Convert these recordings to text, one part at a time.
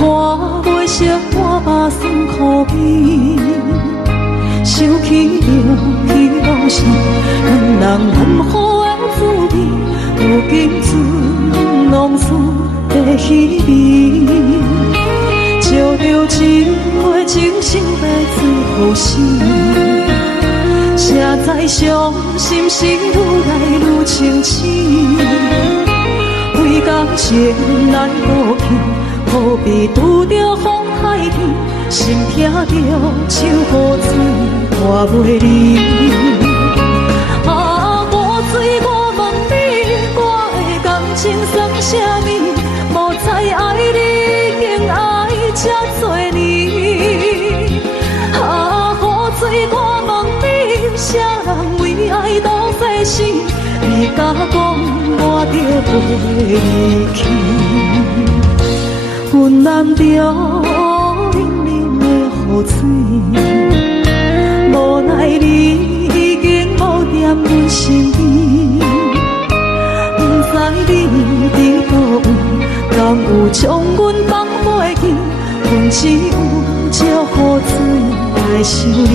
看袂熟半把酸苦味，想起着彼路上两人难好的滋味，如今船拢输在稀微，借着一杯酒想要醉好醒，谁知伤心事愈来愈清醒，为感情来孤僻，何必拄着风太天，心痛着手雨水拖袂离。啊，雨水我问你，我的感情算啥物？无知爱你已经爱这多年。啊，雨水我问你，啥人为爱都费死？你甲讲我着袂离去。阮难着冷冷的雨水，无奈你已经无踮阮身边，不知你伫倒位，敢有将阮放袂记？阮只有借雨水来想你。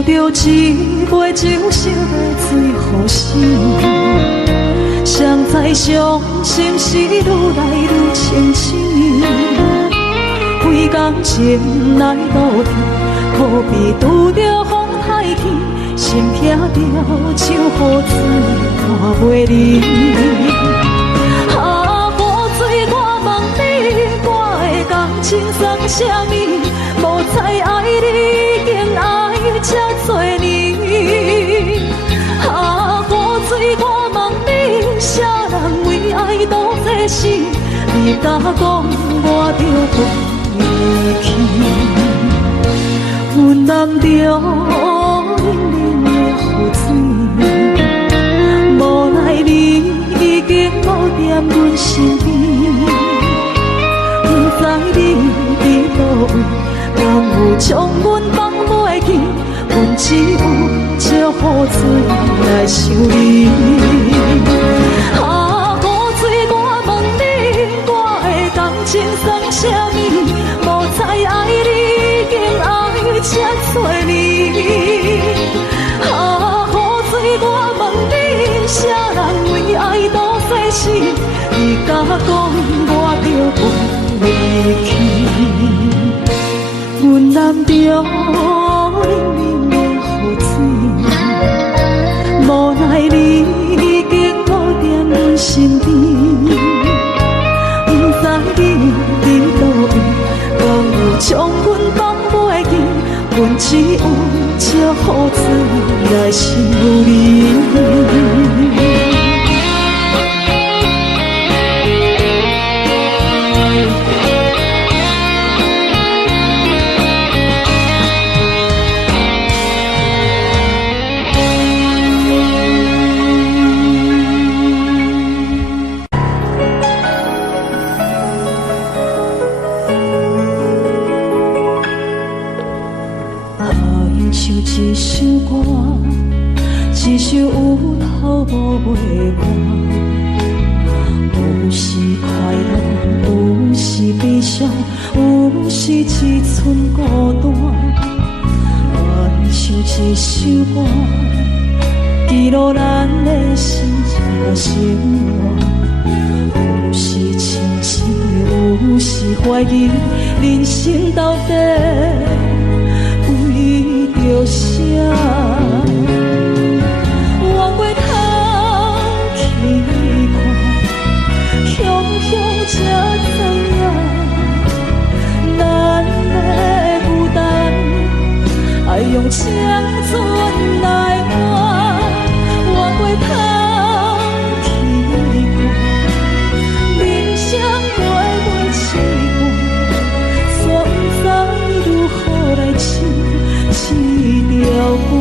着一杯酒，想要醉好醒，谁知伤心事愈来愈清醒，为感情来倒退，何必拄着风太天，心痛着手雨水拖袂离。啊，雨水我问你，我的感情算啥物？无知爱你已经爱这多年。啊，雨水我问你，啥人为爱都费死？你甲讲我着袂离去。阮难着冷冷的雨水，无奈你已经无踮阮身边，不知你伫倒位，敢有将阮放袂记？阮只有借雨水来想你。啊，雨水我问你，我的感情算啥物？无知爱你已经爱这多年。啊，雨水我问你，啥人为爱都费死？你甲讲我着袂离去。阮难着冷冷的雨水，无奈你已经无踮阮身边，不知你伫倒位，敢有将阮放袂记？阮只有借雨水来想你。一首歌，一首有头无尾歌，有时快乐，有时悲伤，有时一寸孤单。爱唱一首歌，记录咱的心情生活。有时清醒，有时怀疑，人生到底着啥？往过头去看，雄雄才知影，咱的负担爱用青春来换。往过头去看，人生过袂凄寒，煞不知如何来唱。一条歌。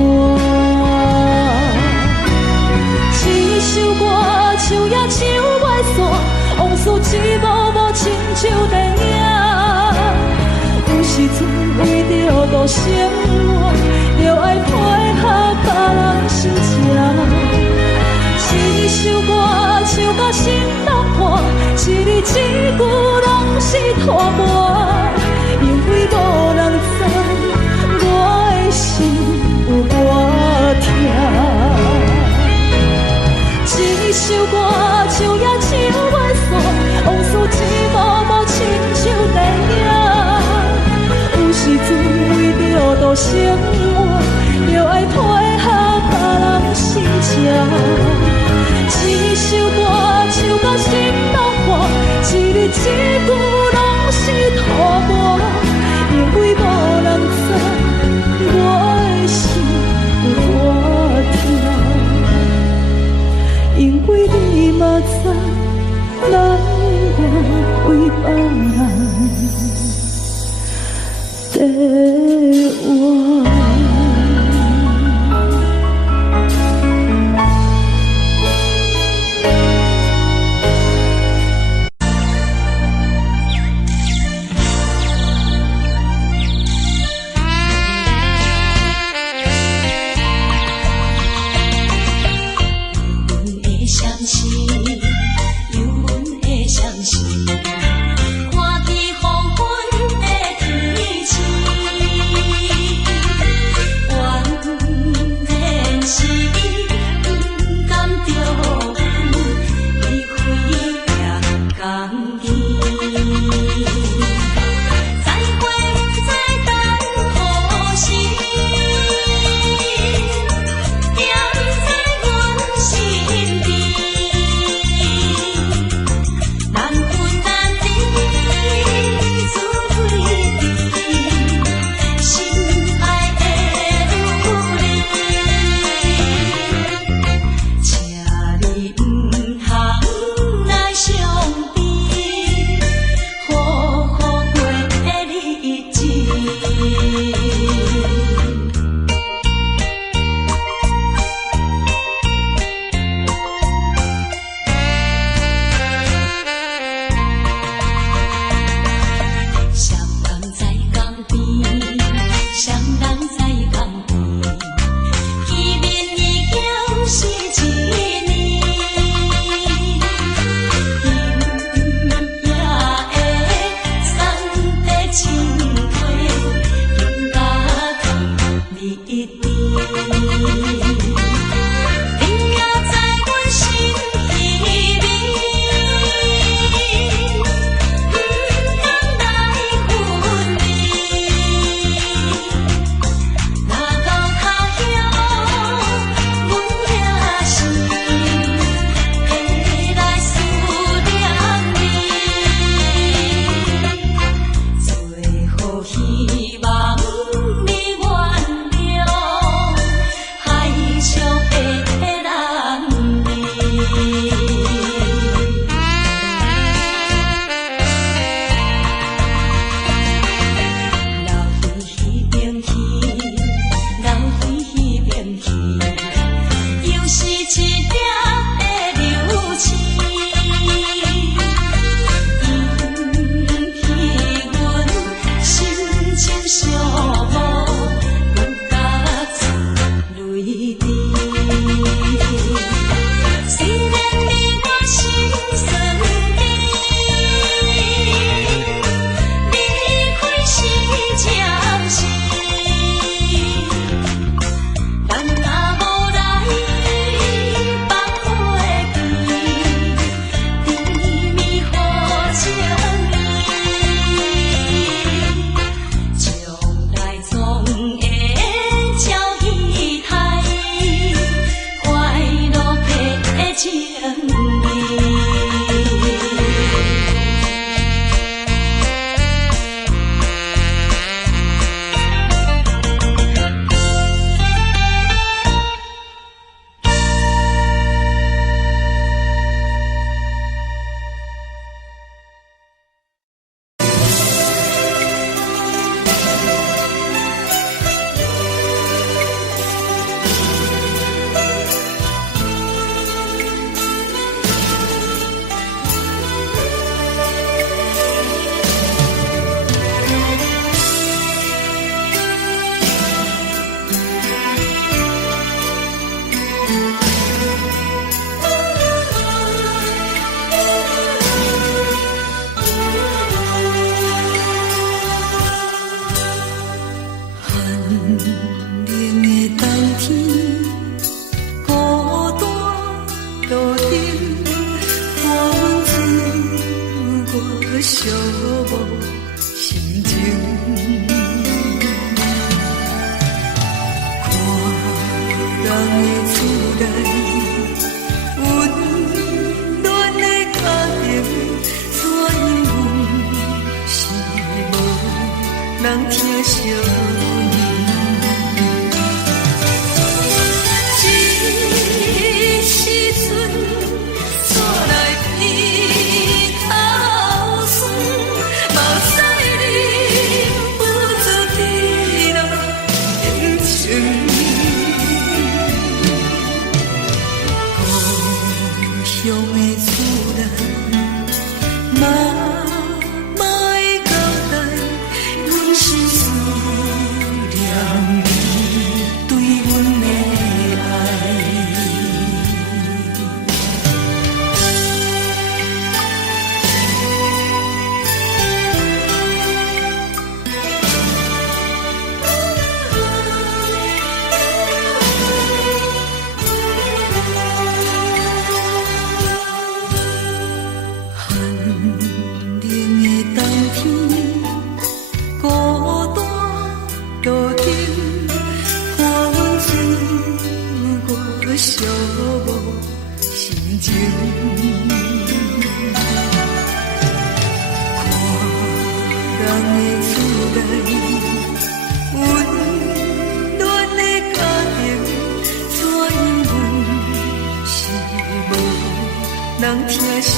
人疼惜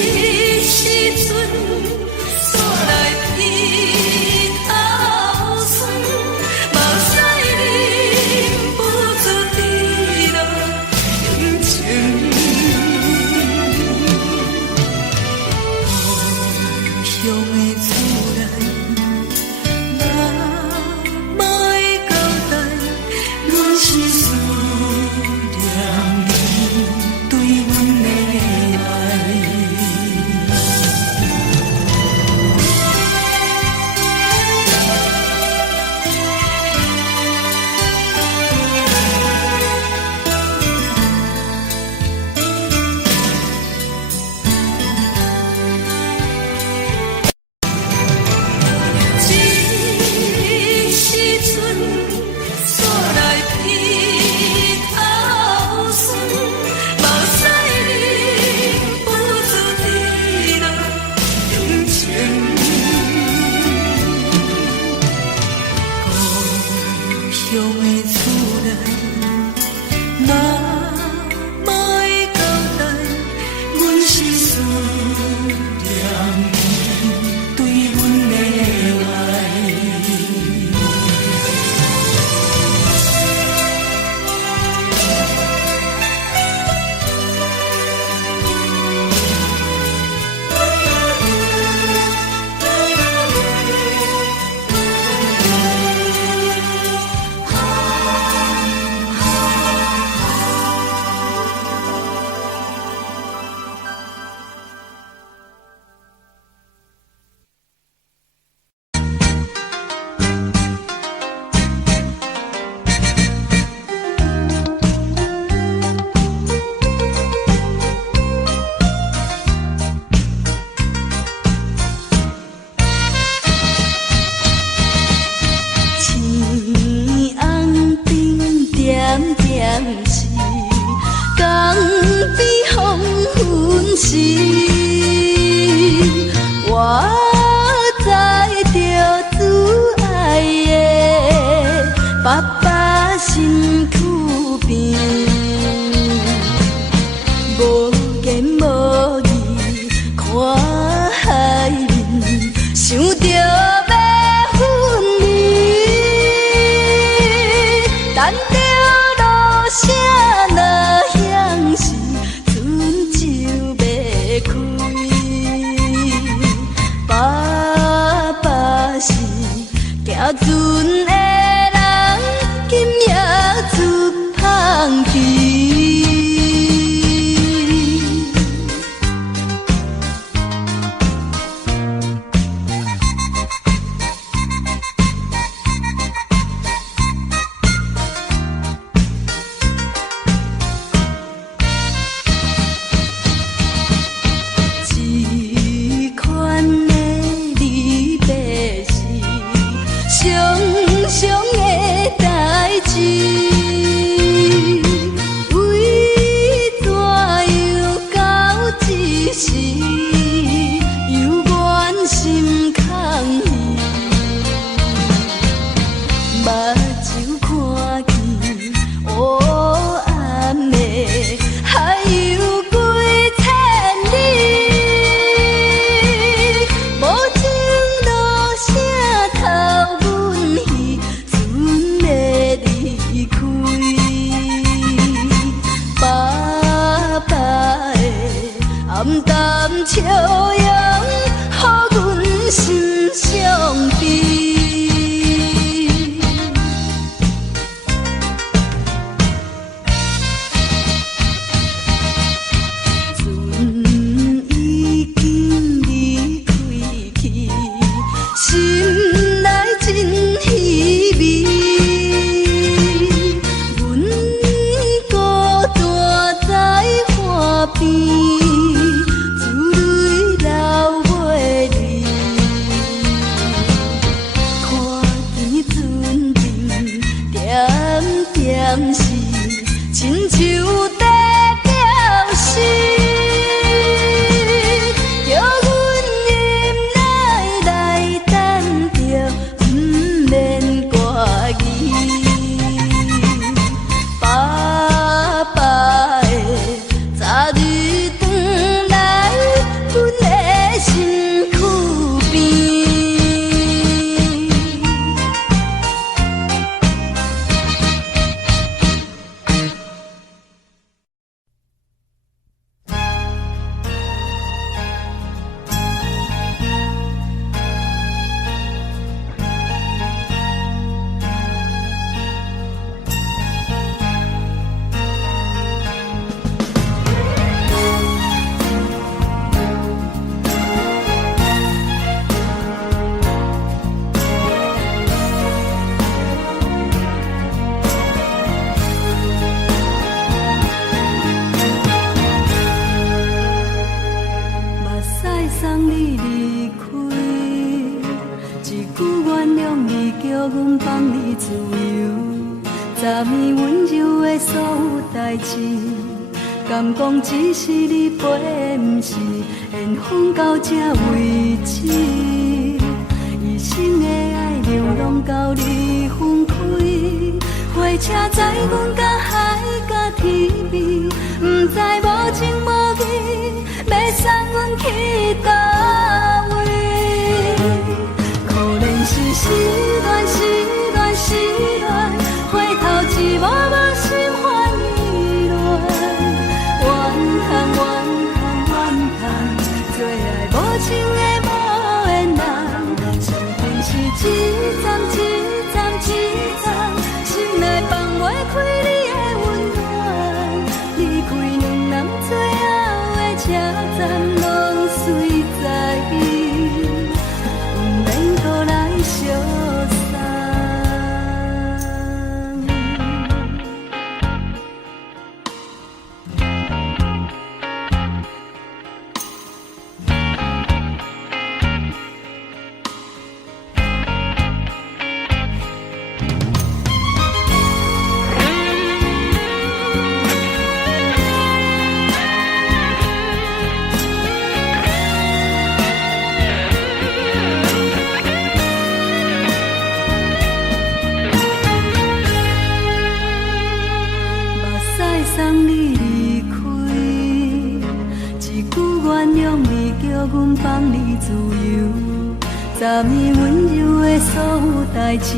一时阵煞来鼻头酸，目屎忍不住滴落眼睛。故乡的厝内，莫莫会交代，阮是思。船的人今夜出芳气。这款的离别是伤伤的代志，为怎又到一时，犹原心空虚，目睭看见黑暗的还有几千里。无情落声透阮戏，船要离开。白白的暗淡笑容，予阮心伤悲。已经离开去，心内真稀微。阮孤单在花边，珠泪流袂离。看见船灯点点是亲像在表示。叫阮忍耐来等着，不免挂疑。白白的早日转来，阮的身躯边。目屎送你离开，一句原谅你，叫阮放你自由。昨暝温柔的所有代志，敢讲只是你陪，不是缘分到这为止。一生的爱流浪到你分开，火车载阮甲海甲天边，不知无情无义，要送阮去倒位？可能是失恋，失恋，失恋，回头一幕幕心烦意乱，怨叹，怨叹，怨叹，最爱无情的无缘人，上天是一站一站一站，心内放袂开你的温暖，离开两人最后的车站，拢随在，不免搁来相送。送你离开，一句原谅你，叫阮放你自由。昨暝温柔的所有代志，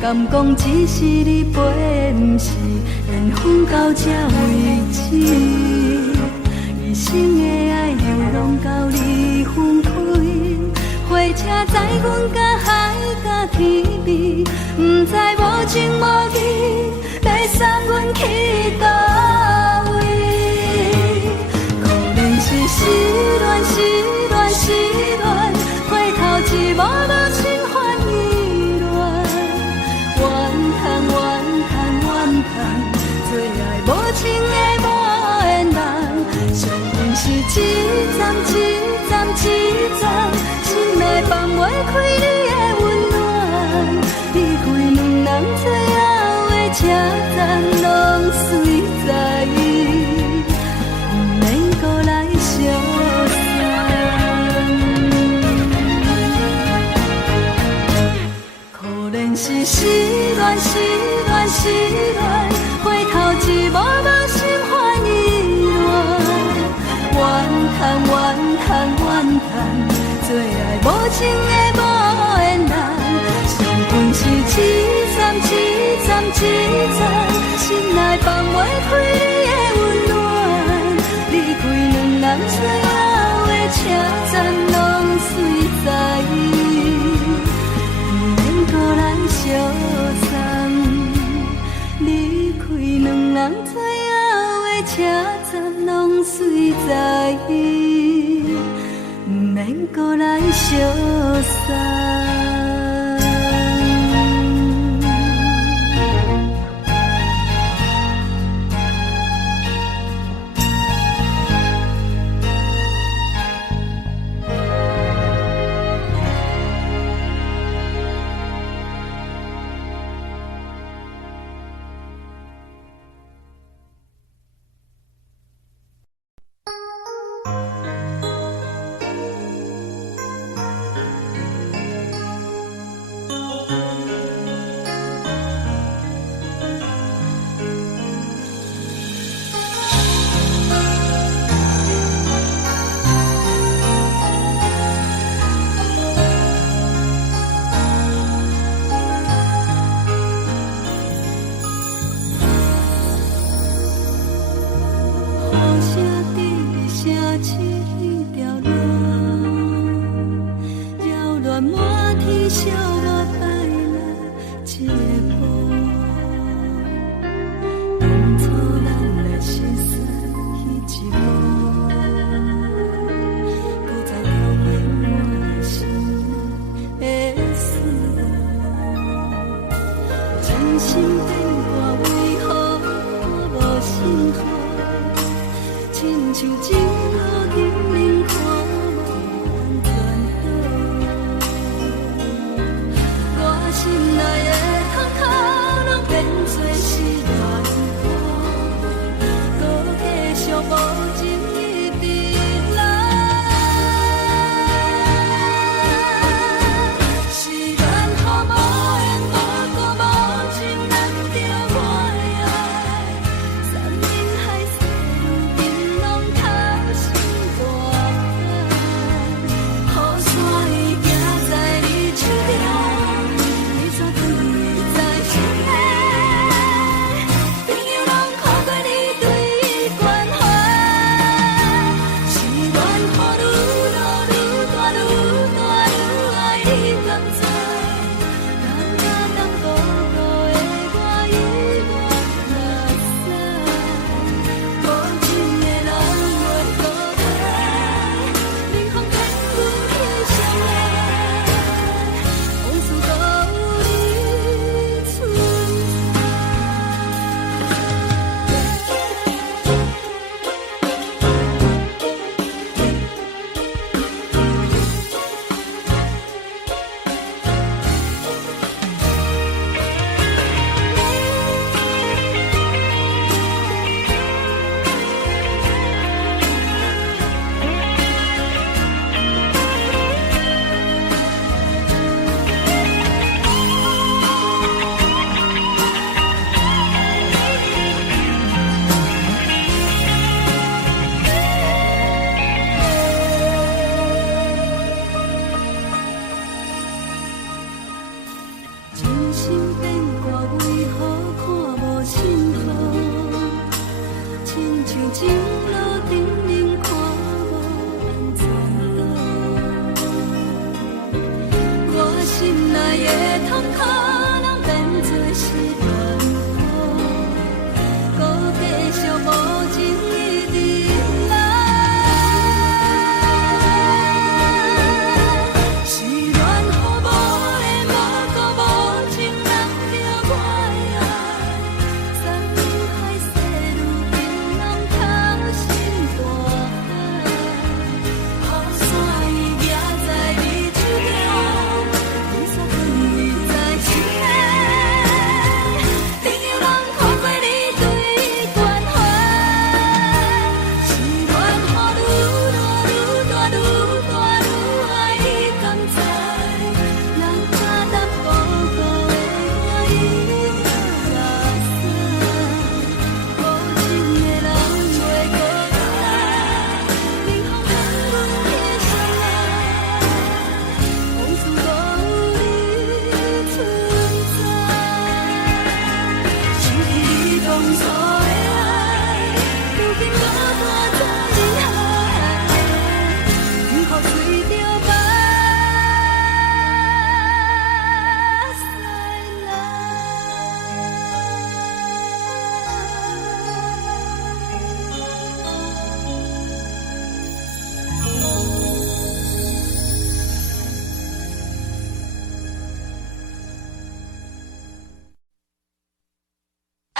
敢讲只是你陪，不是缘分到这为止。一生的爱流浪到你分开，火车载阮甲海甲天不知无情无义，要送阮去倒位？可能是失恋，失恋，失恋，回头一幕幕心烦意乱，怨叹，怨叹，怨叹，最爱无情的无缘人，上阮是一站一站一站，心内放袂开你的温暖，离开两人最后的车站，拢随在意，不免搁来相送。可能是失恋，失恋，失恋，回头一幕幕心烦意乱，怨叹，怨叹，怨叹，最爱无情的无缘人，上阮是一站一站一站，心内放袂开你的温暖，离开两人最后的车站，拢随在意，不免搁来相送，离开两人最后的车站，拢随在意，不免搁来相送。是缘，乎无缘，无故无情难定。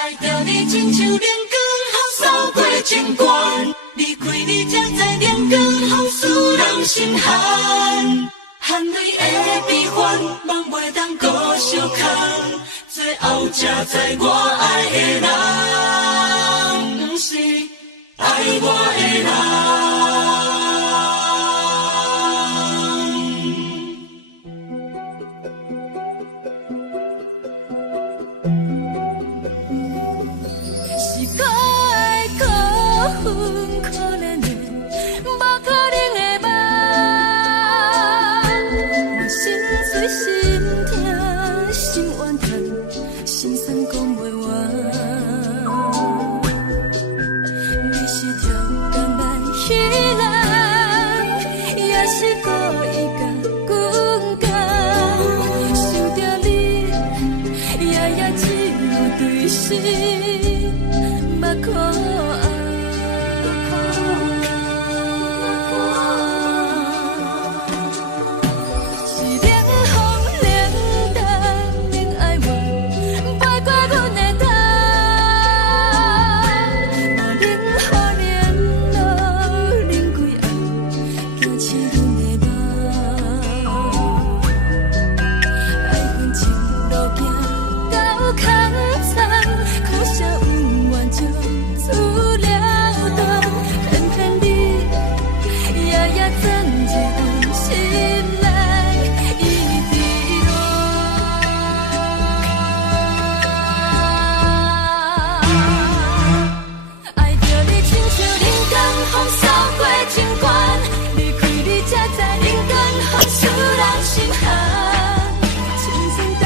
爱着你亲像冷光风扫过情关，离开你才知冷光风使人心寒。含泪的悲欢，望袂当搁相牵，最后才知我爱的人，不是爱我的人。心寒，深深带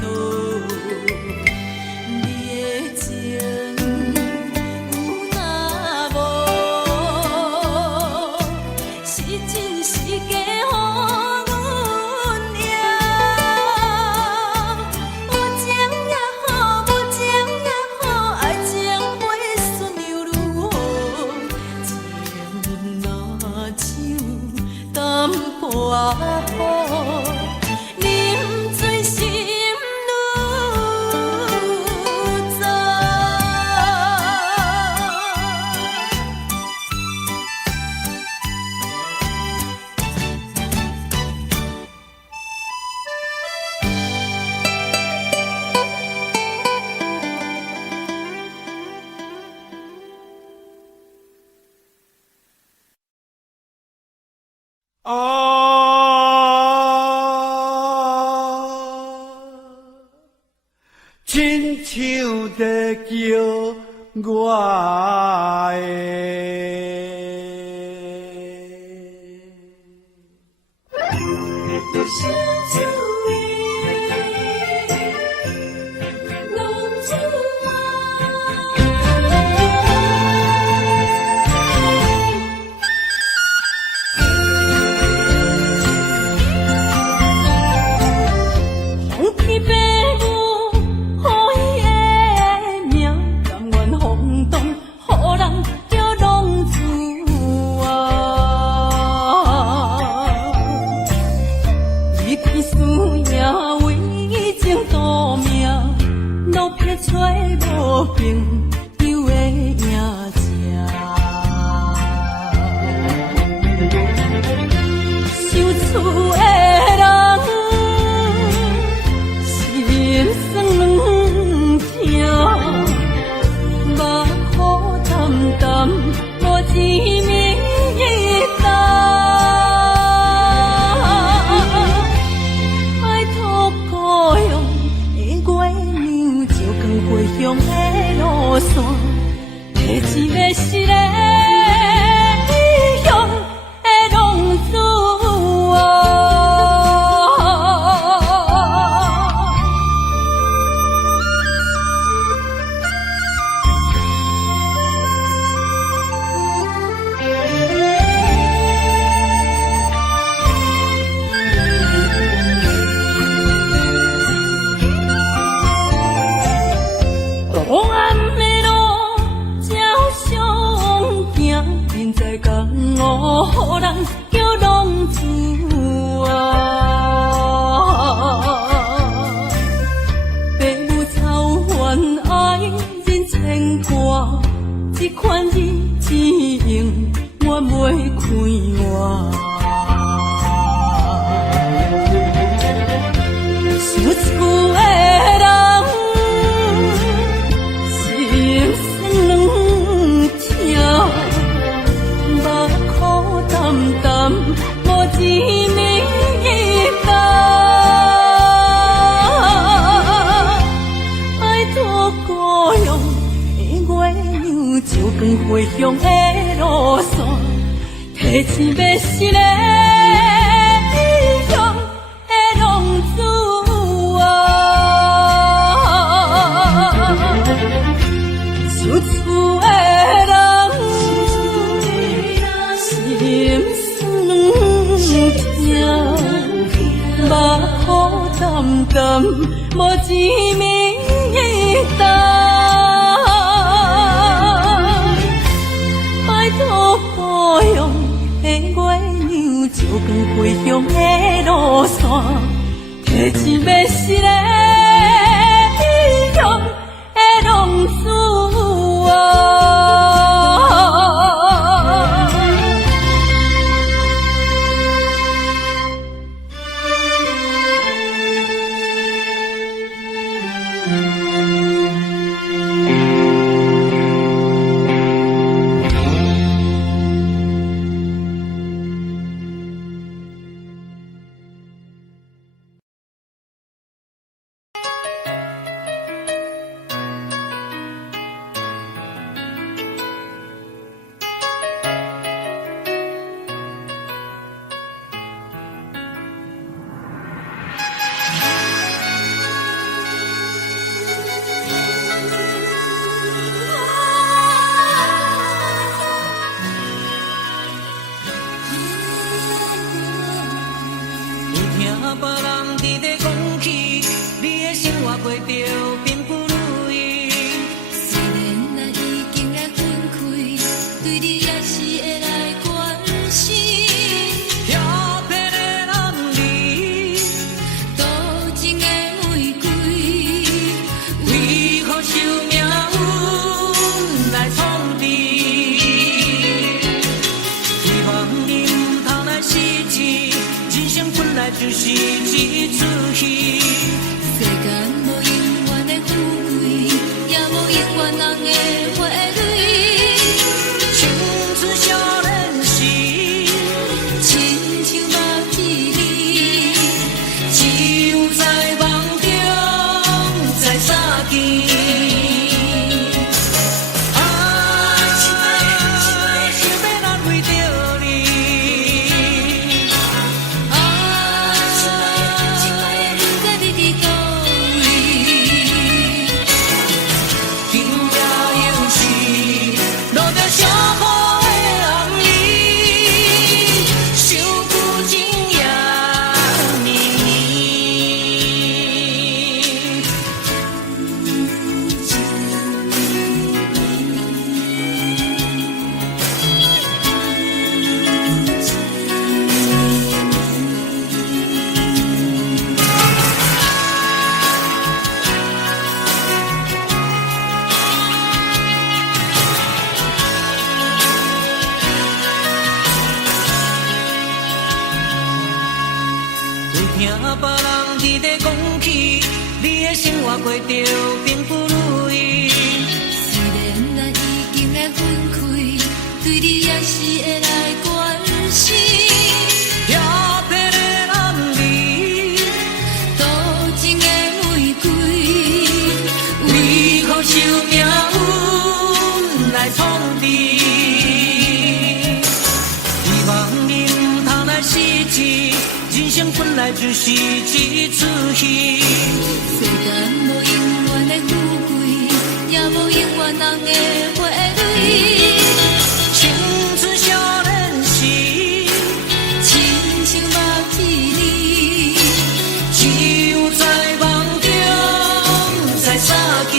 恼。你的情有若无，是真是假乎阮赢。有情也好，无情也好，爱情会顺流愈好。情若像淡薄仔雨，啉醉心愈早。亲像在叫我风起白雾，予伊的命甘愿风动，予人叫浪子啊！离天思也为情赌命，路撇出无朋友的影子。受厝的人，心酸软痛，目苦淡淡，无滋味淡。爱托故乡的月亮，照光回乡的路线，提一个是个异乡的浪子啊！黑暗的路，照常行，人在江湖，予人叫浪子啊！父母操烦爱人牵挂，这款日子用我袂开换。想厝的人，心酸软痛，目苦淡淡，无滋味淡。爱托故乡的月亮，照光回乡的路线，提醒要是个异乡的浪子啊！受厝的人，心酸软痛，目苦淡淡，无滋味淡。爱托故乡的月亮，照光回乡的路线，提一要是个异乡的浪子啊！情的玫瑰，为何受命运来创治？希望你唔通来失志，人生本来就是一出戏。世间无永远的富贵，也无永远人的花蕊。青春少年时，亲像目睭里，只有在梦中在相见。听别人伫咧讲起，你的生活过着并不如意。虽然咱已经来分开，对你也是会来关心。遐撇的男儿，多情的玫瑰，为何受命运来创治？希望你唔通来失志。人生本来就是一出戏，世间无永远的富贵，也无永远人的花蕊。青春少年时，亲像目睭里，只有在梦中才相见。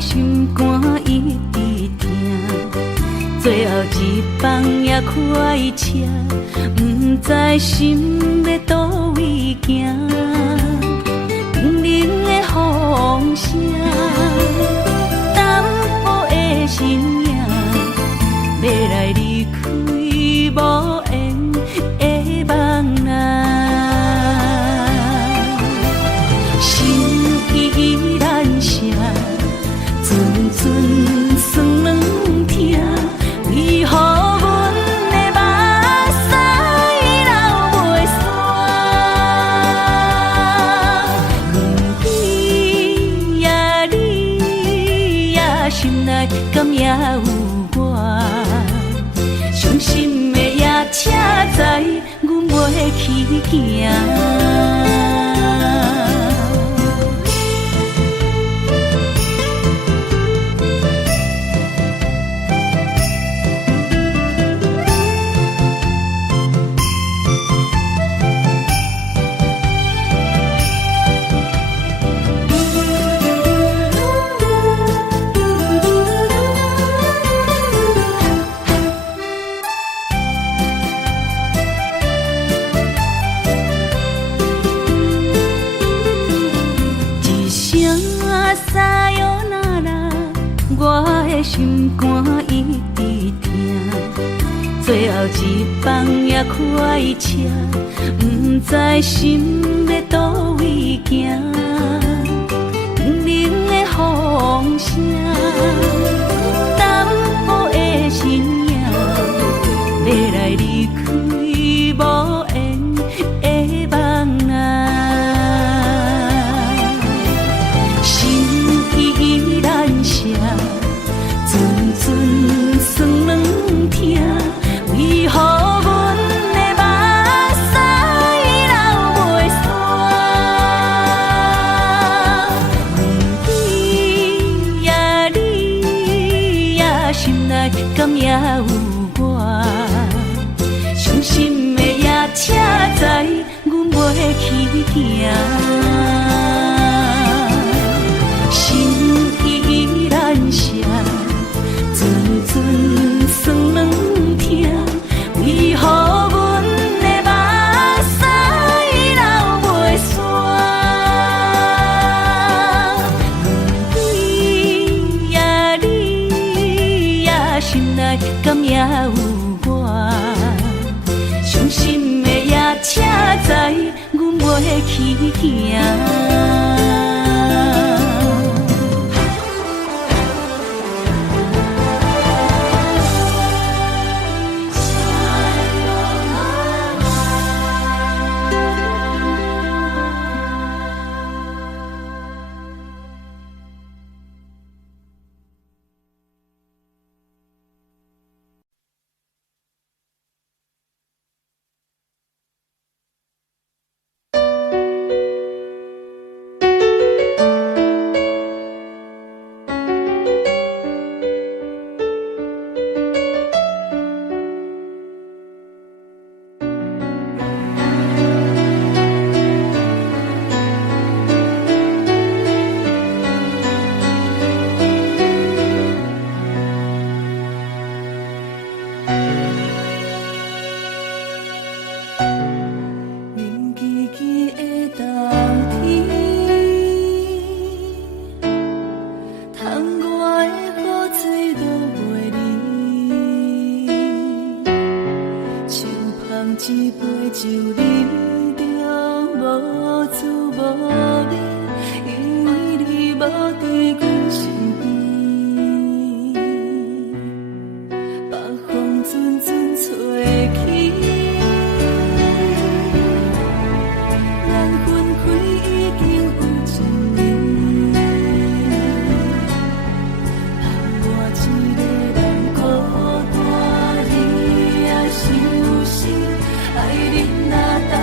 心肝一直疼，最后一放也开车，不知心要倒位行。冷冷的风声，淡薄的身影，要来离开无缘的梦啊。心依然声。阵阵酸软疼，为何阮的目屎流袂煞？不知呀，你呀心内敢也去行。心肝一直疼，最后一放也开车，不知心要倒位行，不明的风声，淡薄的身影，要来离开无缘的梦啊，心依然舍。阵阵酸软疼，为何阮的目屎流袂煞？问你呀，你呀，心内敢也有我？伤心的夜车载，阮袂去行。心依然舍。阵阵酸软疼，为何阮的目屎流袂煞？问你呀，你呀，心内敢也有我？伤心的夜车载，阮袂去行。一杯酒饮着无滋无味，因为你无伫阮身边。北风阵阵吹起，咱分开已经有一年。盼我一个人孤单，你也伤心。爱你若到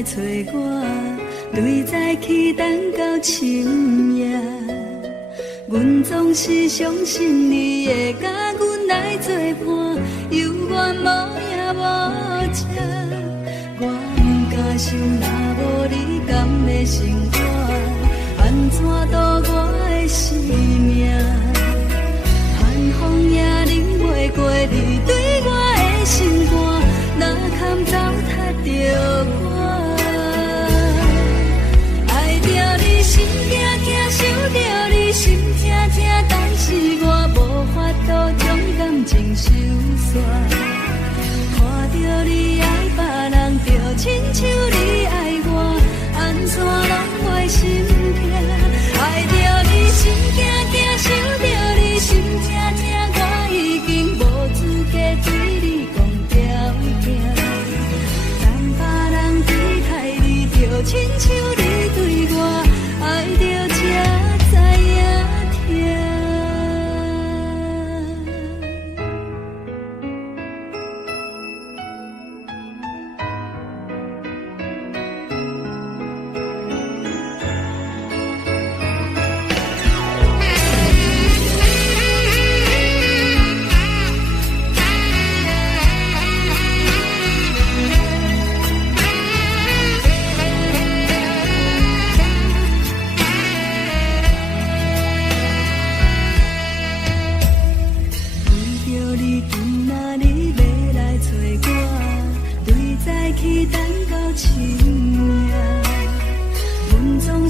来找我，对早起等到深夜。阮总是相信你会甲阮来作伴，犹原无影无迹。我不敢想，若无你甘的生活，安怎度我的生命？寒风也忍袂过你对我的心肝，哪堪糟蹋着我？爱着你心惊惊，想着你心痛痛，但是我无法度将感情收煞。看着你爱别人，就亲像你爱我，安怎拢会心痛？爱着你心惊惊，想着你心痛痛，我已经无资格对你讲条件。但别人对待你，就亲像你对我，爱着才知影痛。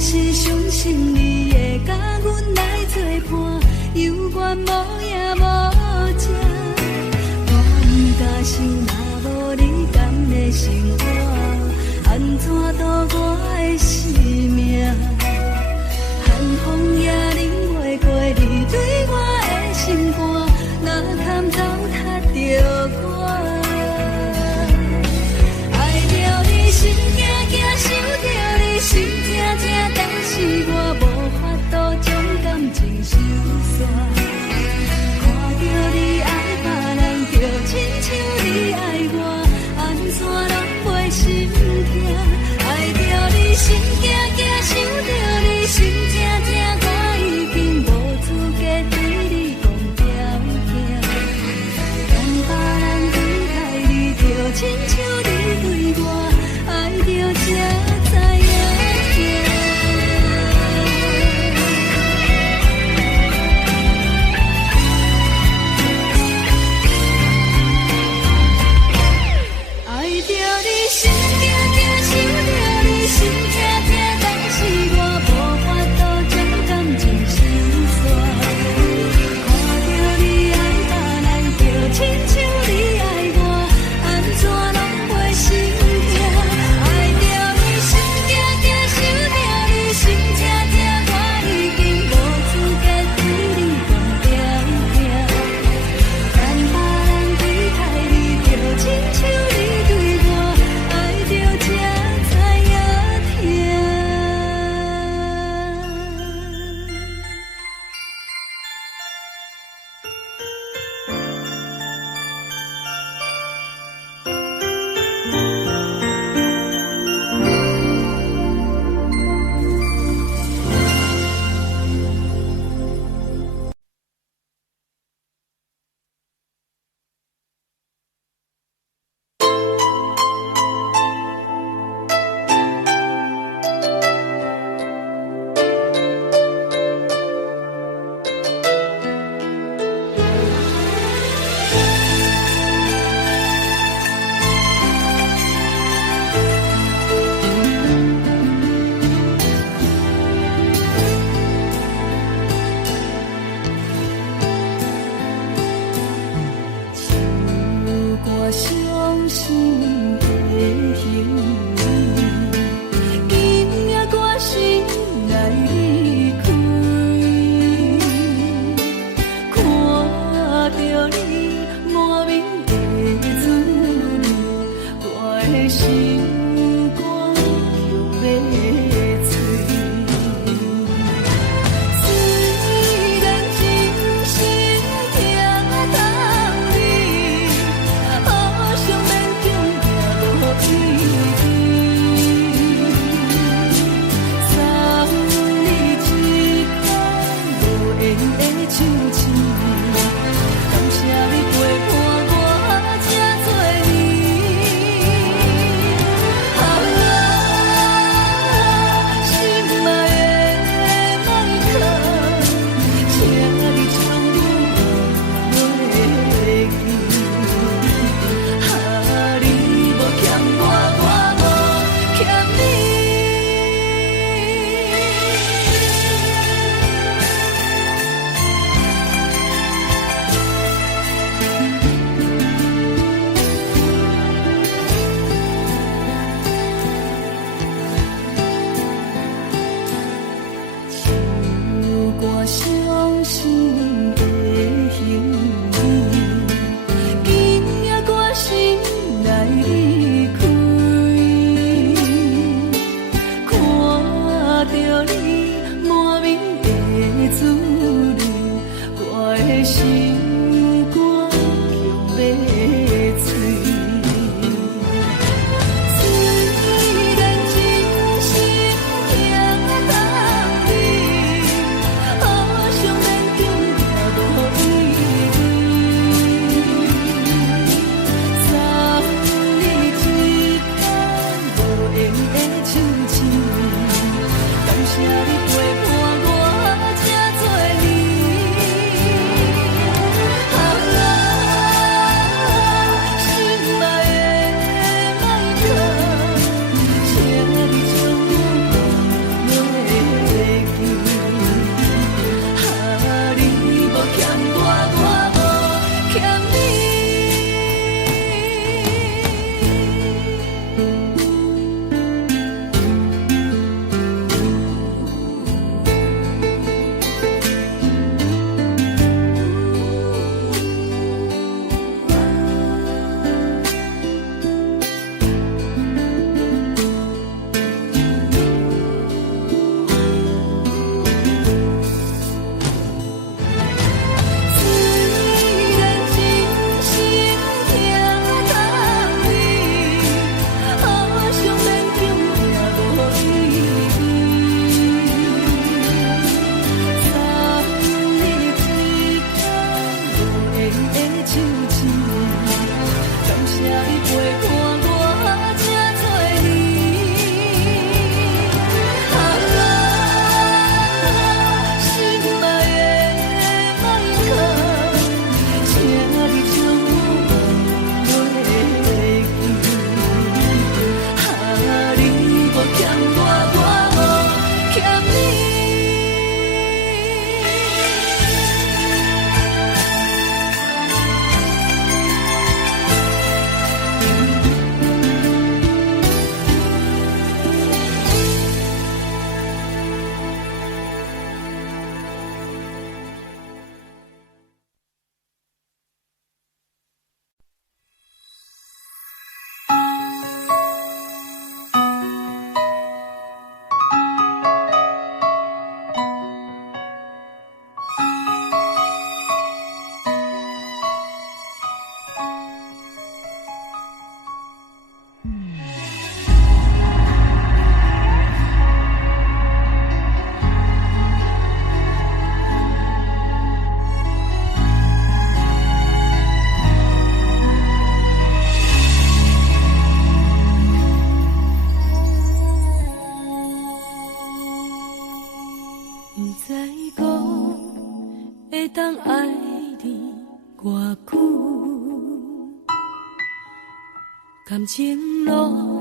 是相信你会甲阮来作伴，犹原无影无迹。我不敢想，若无你甘的生活，安怎度我的生命？寒风也忍袂过你对我的心肝，哪堪糟蹋着我？爱着你心惊惊，想着你心痛痛，但是我无法度将感情收煞。看着你爱别人，就亲像你爱我，安怎拢袂心痛？爱着感情路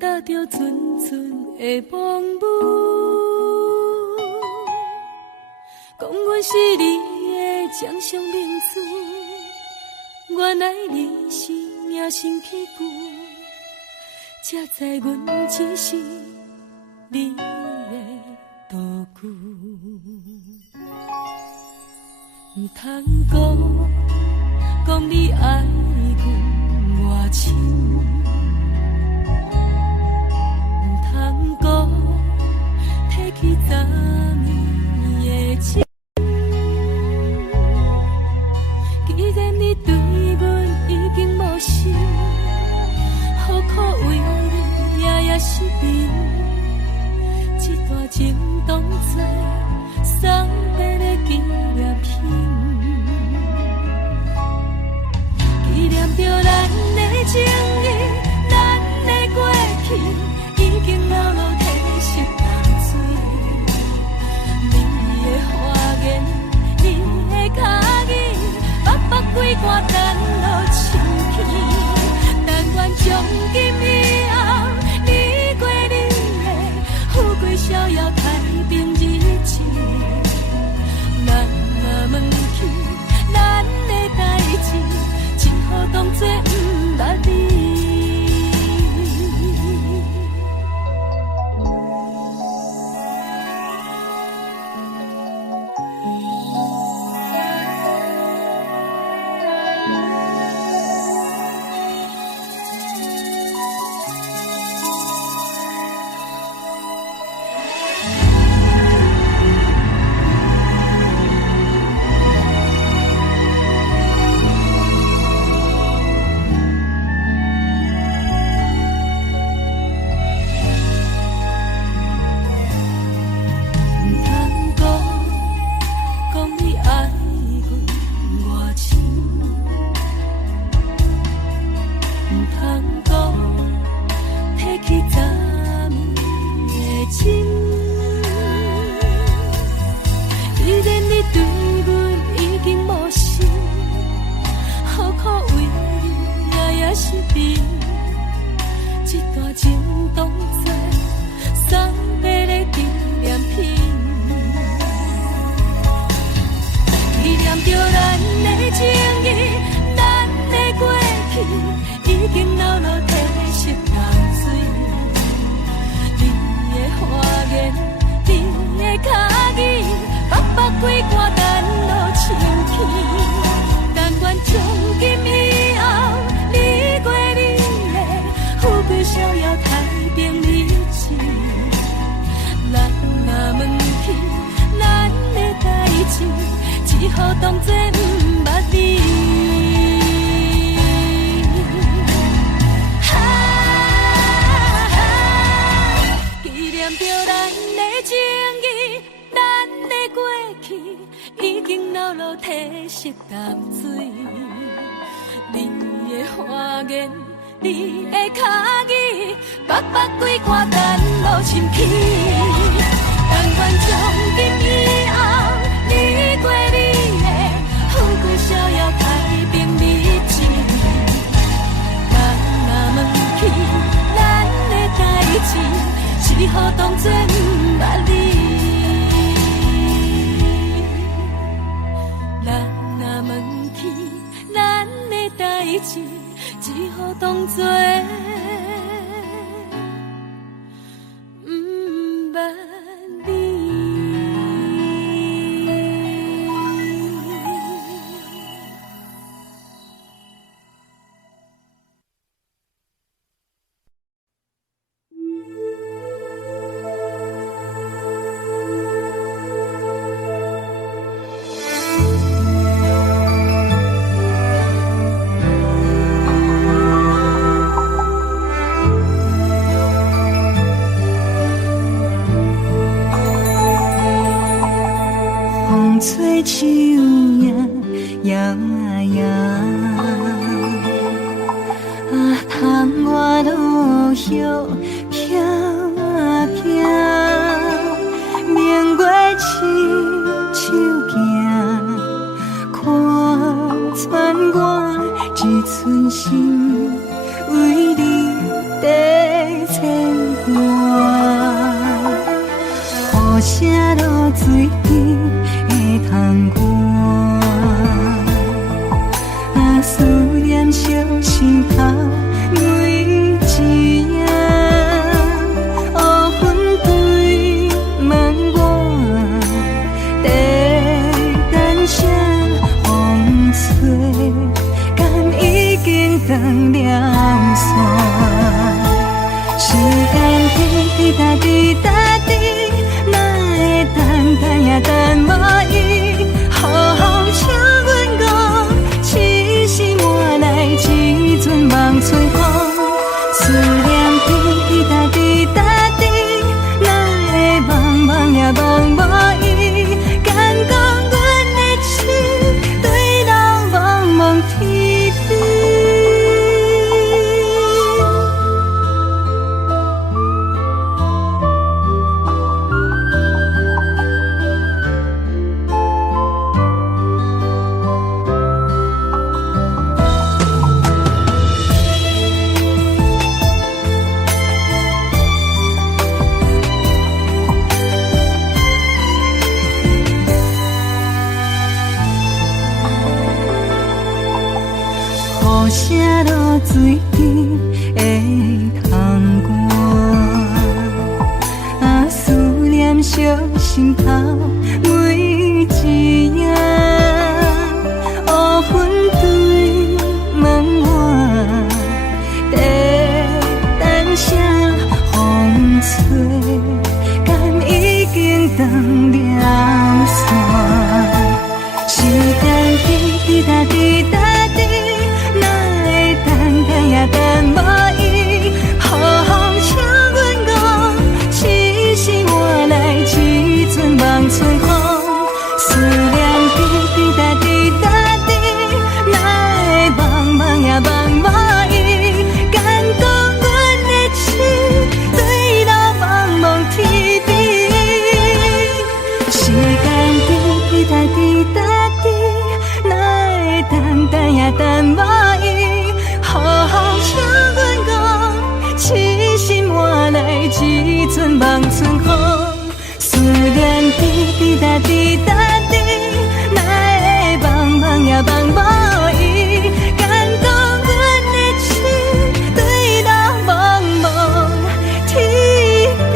踏着阵阵的风雨，讲阮是你的掌上明珠，原来你是命生起句，才知阮只是你的道具。唔通讲你爱阮偌深，唔通讲提起昨暝的情。既然你对阮已经无心，何苦为你夜夜失眠？这段情当作送别的纪念品。纪念着咱的情谊，咱的过去，已经牢牢褪色淡水。你的花言，你的脚语，默默几挂等落深片。但愿从今以后，你过你的富贵逍遥太平日子。咱若问起咱的代志，只好当作不捌你。只好当作不捌你。纪念着咱的情谊，咱的过去已经牢牢褪色淡水。你的花言，你的脚语，默默几挂等落深起。但愿从今以后，你过你的富贵逍遥太平日子。咱若问起咱的代志，只好当作不捌你。咱若问起咱的代志，只好当作不捌你。吹树叶摇啊摇，窗外落叶飘啊飘，明月亲手行，看穿我一寸心为你在牵挂，雨声落水边会通寒，啊思念烧心头每一夜，乌云对门外，在等啥风吹，敢已经断了线。时间滴答滴答滴，哪会等也等无伊？好好请阮讲，痴心换来一阵梦吹风。思念滴答滴答滴，哪会茫茫也茫无伊？敢讲阮的心对人茫茫天边。雨声落水边会通寒，啊思念烧心头每一夜，乌云对门外，在等啥风吹，敢已经断了线。时间滴答滴答滴，哪会等也等无伊？好好请阮讲，痴心换来一阵梦吹风。思念滴答滴答滴，哪会茫茫也茫无伊？敢讲阮的心对人茫茫天边。时间滴答滴答滴，哪会等也等无伊？好好请阮讲，痴心换来一阵梦春风。思念滴答滴答滴，哪会茫茫也茫无伊？敢讲阮的心对人茫茫天边。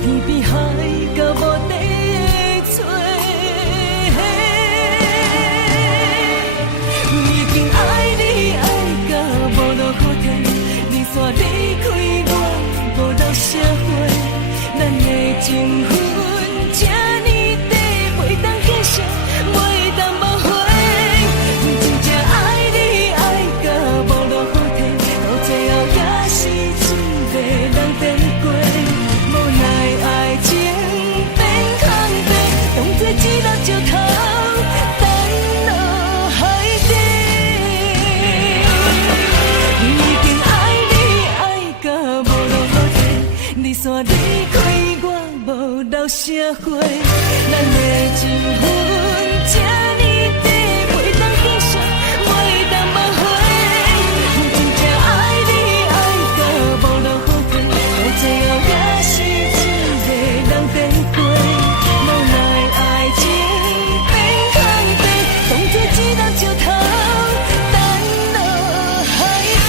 天比海到无底的找。已经爱你爱到无路可退，你煞离开我，无留社会，咱的情分这呢短，袂当继续，袂当挽回。真正爱你爱到无路可退，到最后也是一个人变过。无奈爱情变空白，当作一粒石头沉落海底。已经爱你爱到无路可退，你煞离开我，无留社会，咱的情分这呢短，袂当继续，袂当挽回。真正爱你爱到无路可退，到最后也是一个人变过。无奈爱情变空白，当作一粒石头沉落海底。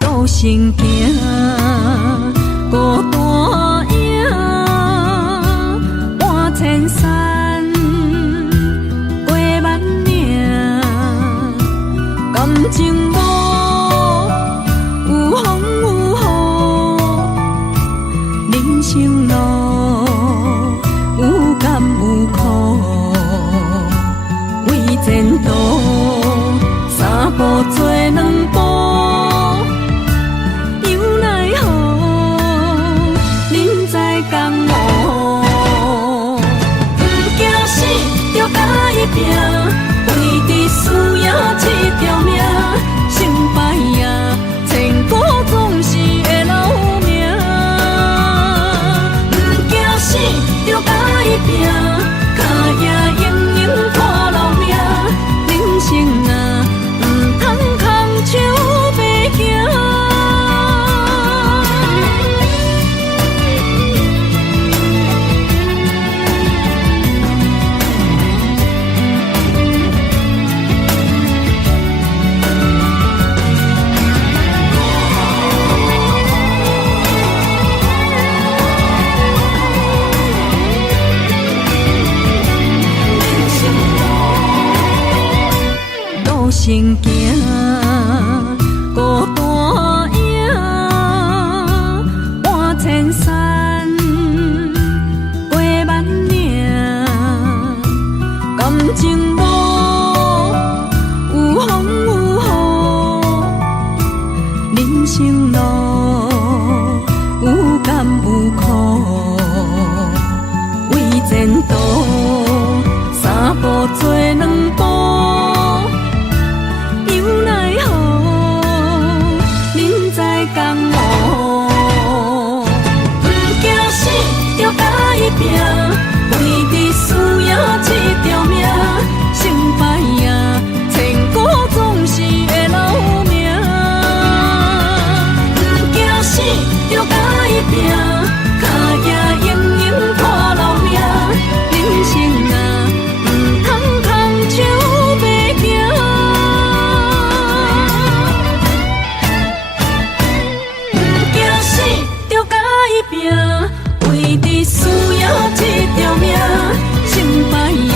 孤身行，孤单影，半千山，过万岭，感情路有风有雨，人生路有甘有苦，为前途三步做两步。拼，为伫输赢这条命，成败赢，千古总是会留名。不惊死，着甲伊拼，脚也硬硬看留名。人生啊，唔通空手白行。身行，孤单影，半千山，过万岭，感情路有风有雨，人生路有甘有苦，为前途三步做两步。拼，为伫输赢这条命，成败赢，千古总是会留名。不惊死，着甲伊拼，脚也硬硬看留名。人生啊，唔通空手白行。不惊死，着甲伊拼。为伫输赢这条命，成败赢。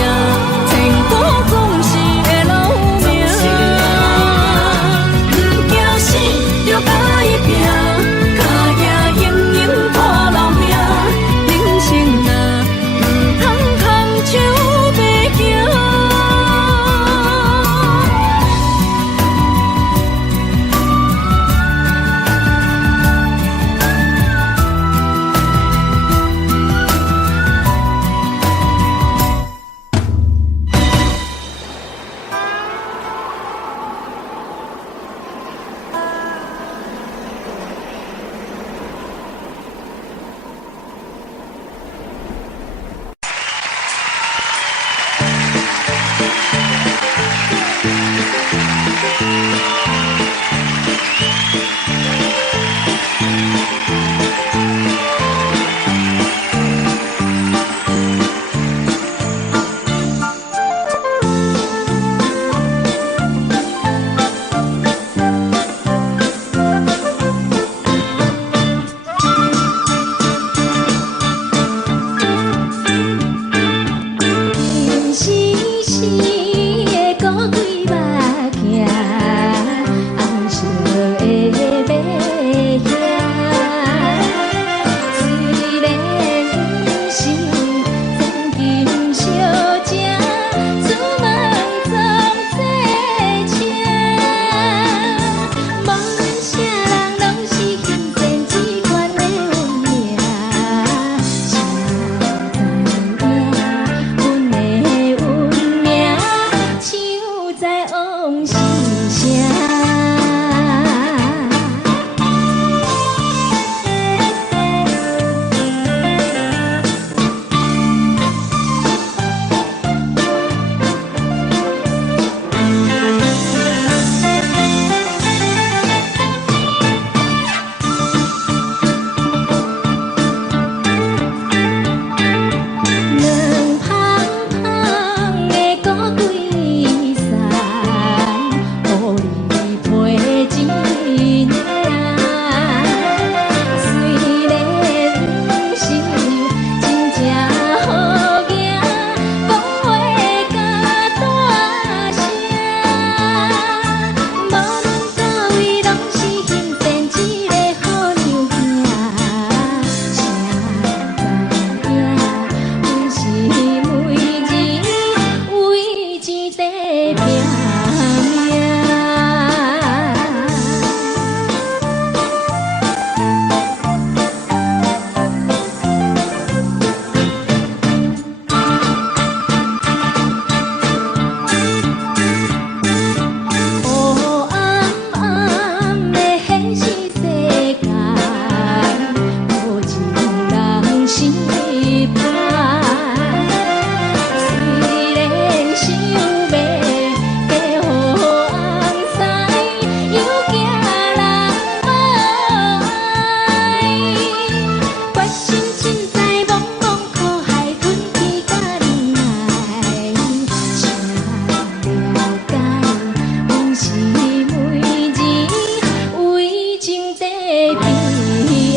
情在悲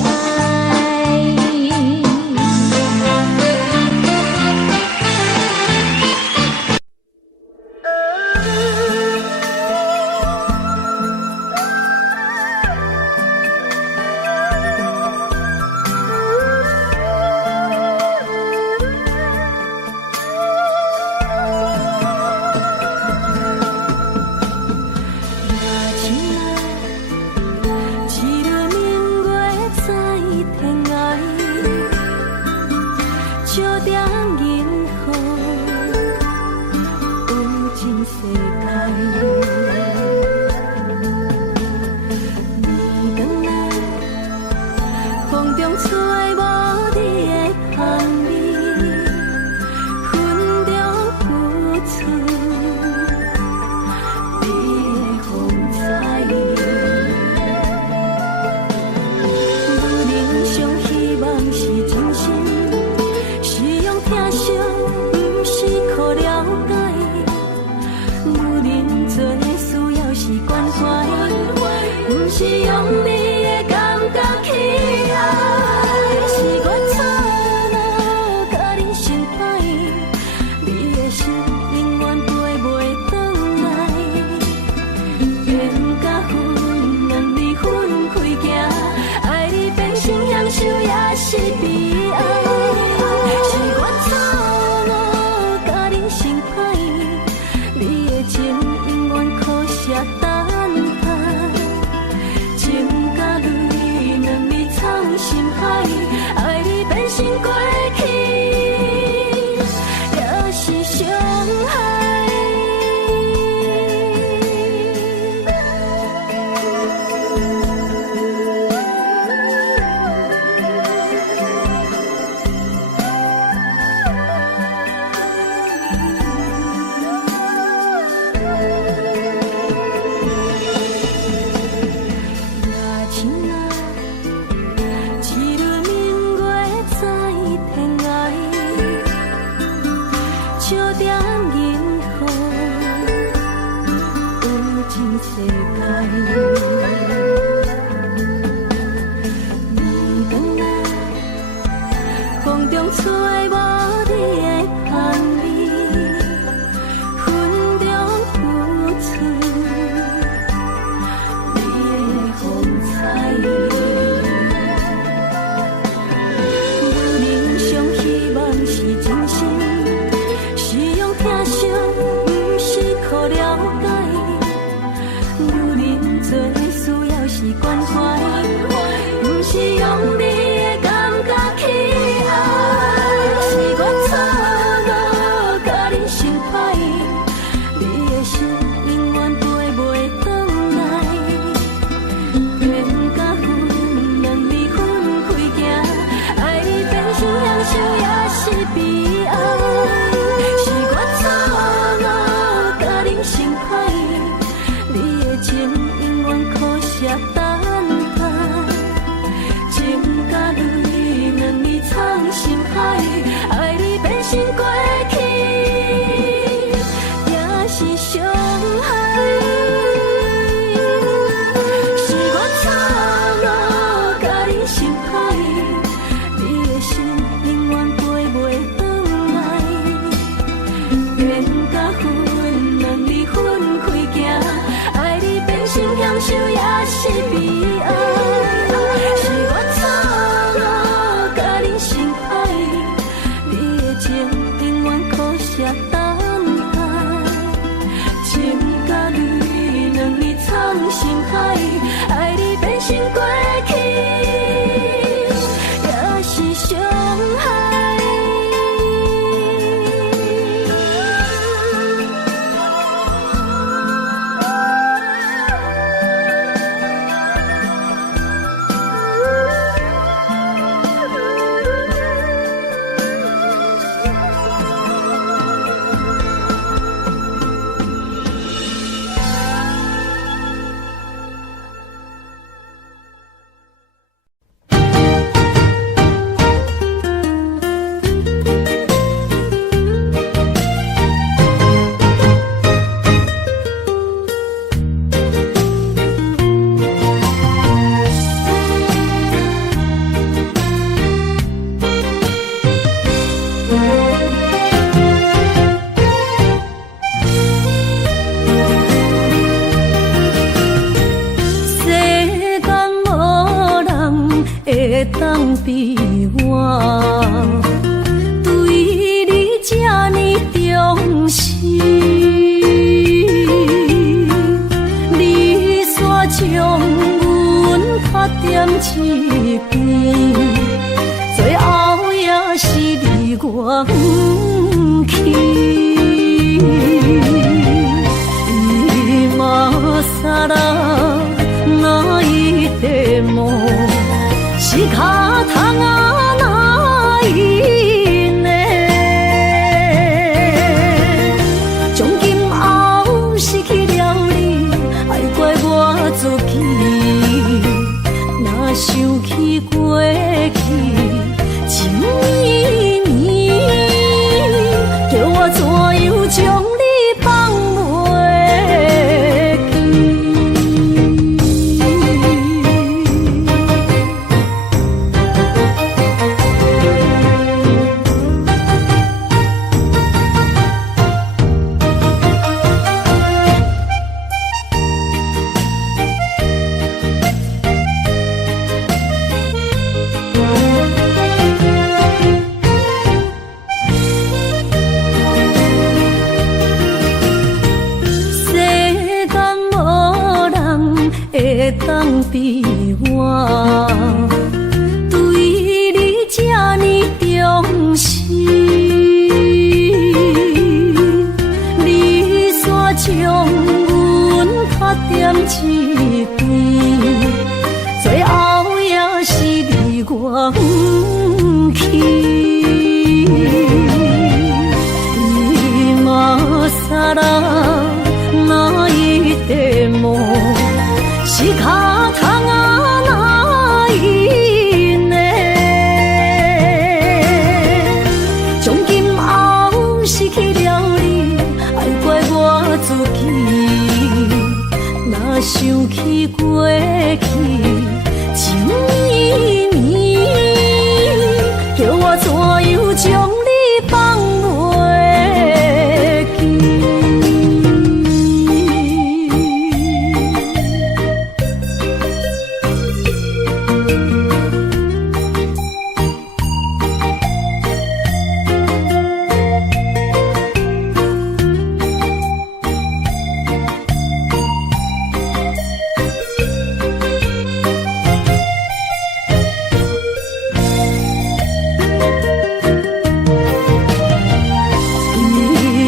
哀。热天啊，一落会当比我对你这呢重视，你煞将阮拍点一边，最后也是你我不去。今ら泣いても仕方がないね。从今后失去了你，爱怪我自己。若想起过去情绵绵，叫我怎样将你放袂记？会当比我对你这呢重视，你煞将阮拍点一边，最后也是你我不去。今ら泣いても仕方がないね。从今后失去了你，爱怪我自己。若想起过去情绵绵，叫我怎样将你放袂记？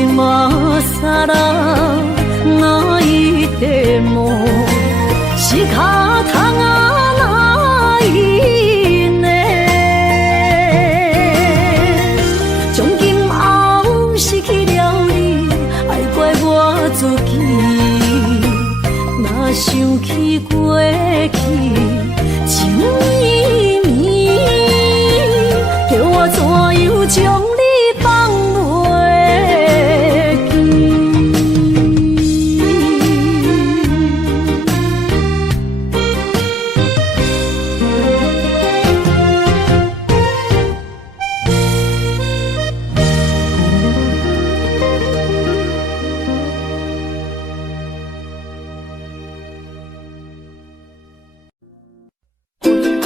今ら泣いても仕方がないね。从今后失去了你，爱怪我自己。若想起过去情绵绵，叫我怎样将你放袂记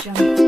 ？Jungle.